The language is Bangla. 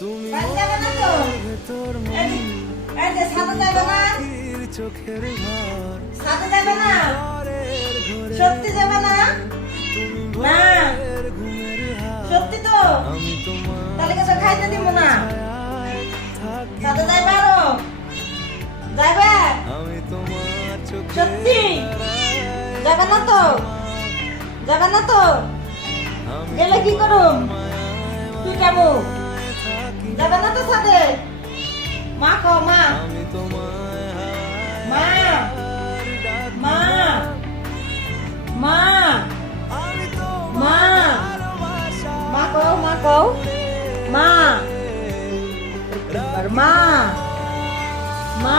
তুমি যাবে না তো? ভেতর এই যে সাথে যাবে না? চোখের ঘর সাথে যাবে না? ঘরের ঘরে সত্যি যাবে না? তুমি না ভোরের ঘুমের হার সত্যি তো? আমি তোমার তাহলে কিছু খাইতে দিব না। ছায়ায় থাকি সাথে যাবে আরো? যাবে? আমি তোমার চোখে সত্যি? যাবে না তো? যাবে না তো? গেলে কি করুম? তুই কেমন? যাবে না তো সাথে? মা কও মা। আমি তোমায় মা মা মা আমি মা ভালোবাসা মা কও মা কও মা মা মা